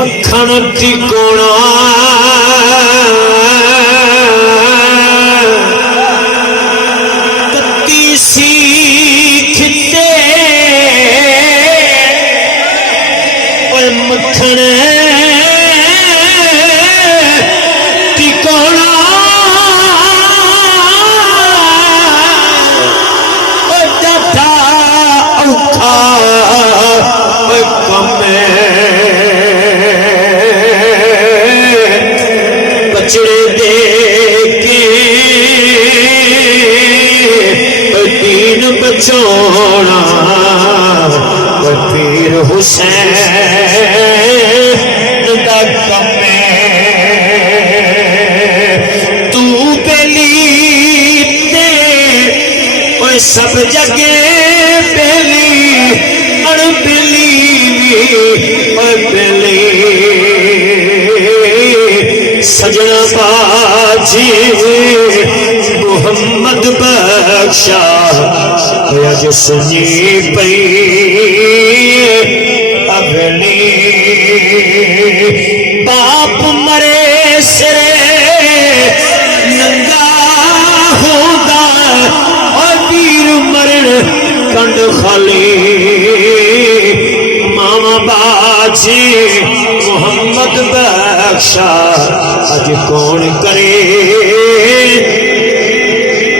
मक्खन तिकोना कत्ती सीखते और मक्खन तिकोना डाटा औखा बचड़े दे के दीन बचोना पीर हुसैन दा कमे तू बेली ते सब जगे बेली अणबिली बेली सजना बाजी मोहम्मद बख्शा अज सुनी पई अगली बाप मरे सिरे नंगा होगा और वीर मरण कंड खाली मामा बाजी मोहम्मद बख्शा अज कौन करे